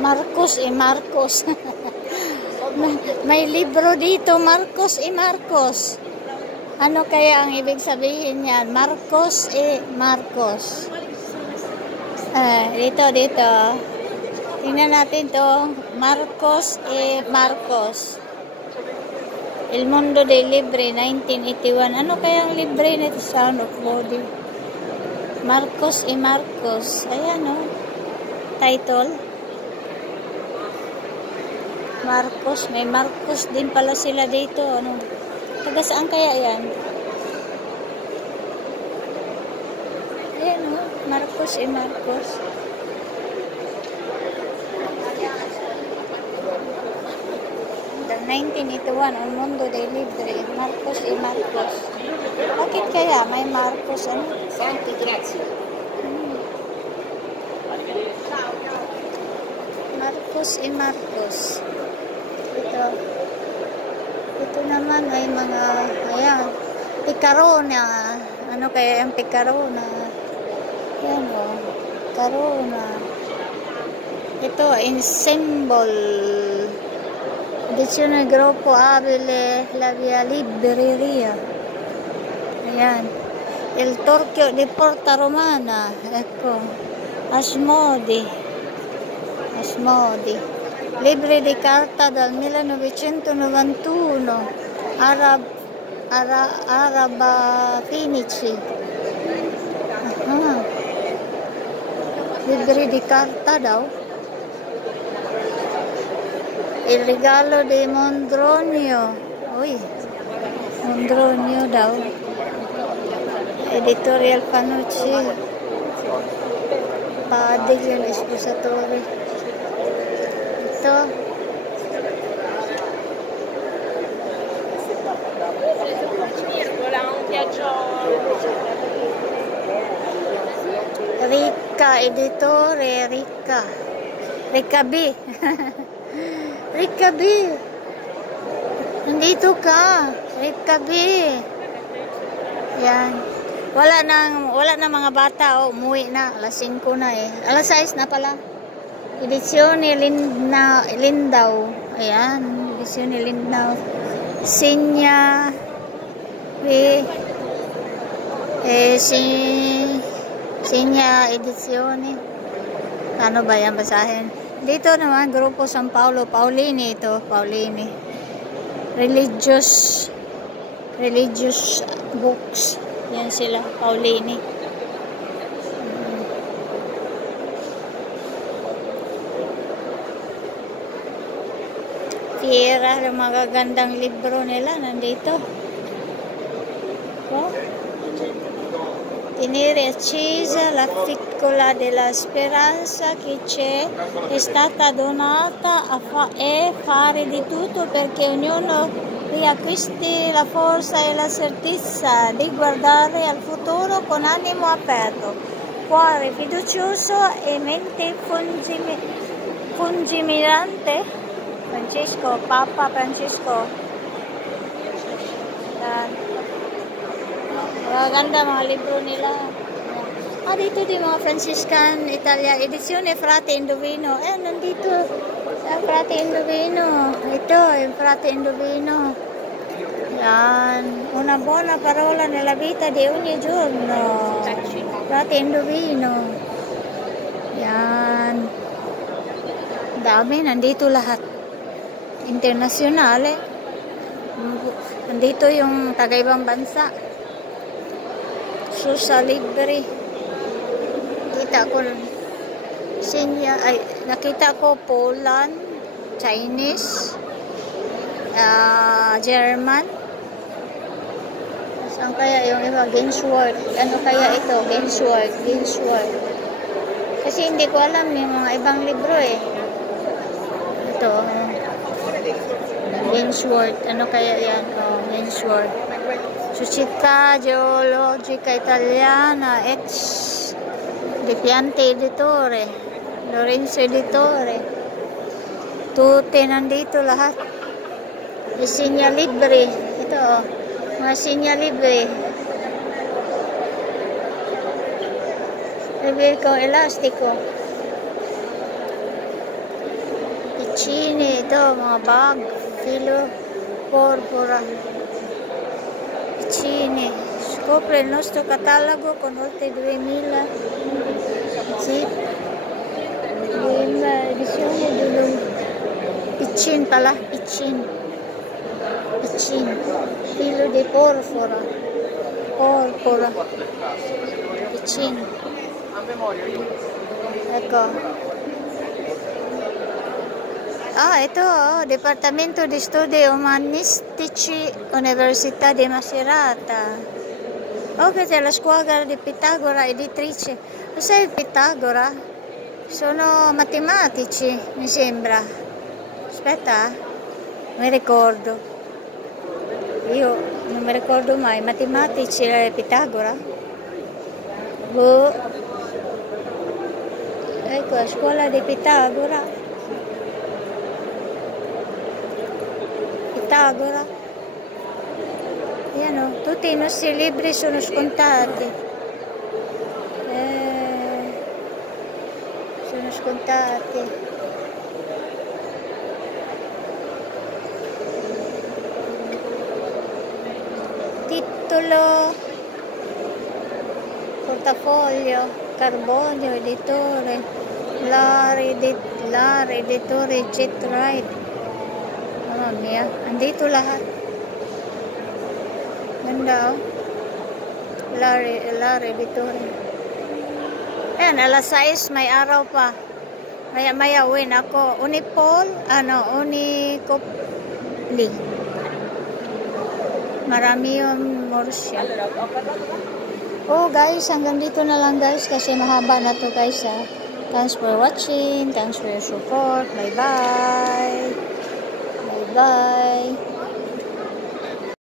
Marcos y Marcos. May libro dito, Marcos y Marcos. Ano kaya ang ibig sabihin niyan? Marcos y Marcos. Dito. Tingnan natin to. Marcos y Marcos. El Mundo de Libre, 1981. Ano kaya ang libre nito? Sound of Body. Marcos y Marcos. Ayan o. Title. Marcos. May Marcos din pala sila dito. Ano? Taga saan kaya yan? Ayan o. Marcos y Marcos. The 1981, El Mundo de Libre. Marcos y Marcos. Bakit kaya may Marcos? Ano? Santi, grazie. Marcos y Marcos. Ito naman ay mga, ayan, picarona. Ano kaya yung picarona? Ayan o, picarona. Ito, ensemble. Edizione Gruppo Abile, La Via Libreria. Ayan. Il Torchio di Porta Romana. Ecco. Asmodi. Libri di carta dal 1991. Araba Finici. Libri di carta daw. Il regalo di Mondronio. Uy. Mondronio daw. Editorial Panucci. Padig yung esposatore. Ito. Ricca, editore, Ricca. Ricca B. Ricca B. Nandito ka. Ricca B. Yan. Wala na mga bata. Oh, umuwi na. Alas 5 na eh. Alas 6 na pala. Edizione Lindau. Ayan. Edizione Lindau. Signa. Signa edizione. Ano ba yan basahin? Dito naman, Grupo San Paolo. Paulini ito. Paulini. Religious books. Yan sila. Paulini. Fiera, yung magagandang libro nila nandito. Oh. Tenere accesa la piccola della speranza che c'è, è stata donata e fare di tutto perché ognuno riacquisti la forza e la certezza di guardare al futuro con animo aperto, cuore fiducioso e mente fungimirante. Francesco, Papa Francesco. Maganda mga libro nila. Dito din mga Franciscan Italia. Edizione Frate Indovino. Nandito. Frate Indovino. Ito, yung Frate Indovino. Yan. Una buona parola nella vita di ogni giorno. Frate Indovino. Yan. Dami. Nandito lahat. Internasyonale. Nandito yung taga-ibang bansa. Susa Libre. Nakita ko Poland, Chinese, German. Saan kaya yung iba? Gainsworth. Ano kaya ito? Gainsworth. Kasi hindi ko alam yung mga ibang libro eh. Ito. Gainsworth. Ano kaya yan? Gainsworth. Società Geologica Italiana, ex De Piante Editore, Lorenzo Editore. Tutte nandito lahat. May Signa Libre. Ito, mga Signa Libre. Libre ko elastiko. Piccini, ito, mga bag. Filo, porpora. Piccini. Scopre il nostro catalogo con oltre 2000 zip. Edizione dulu. Piccin pala, piccin. Piccin. Filo di porpora. Porpora. Piccin. Ecco. Ito, Dipartimento di Studi Umanistici, Università di Macerata. Questa è la scuola di Pitagora, editrice. Cos'è il Pitagora? Sono matematici, mi sembra. Aspetta, mi ricordo. Io non mi ricordo mai. Matematici è Pitagora? Boh. Ecco, la scuola di Pitagora. Pitagora. Tutti i nostri libri sono scontati. Sono scontati. Titolo, portafoglio, Carbonio, editore, l'AR, editore Jet Wright. Mamma mia, andito lahat. Ganda, oh. L'AR, editore. Ayan, alas 6, may araw pa. Maya uwin ako. Unicopli. Marami yung morsya. Guys, hanggang dito na lang guys kasi mahaba na to guys. Thanks for watching. Thanks for your support. Bye-bye. Bye.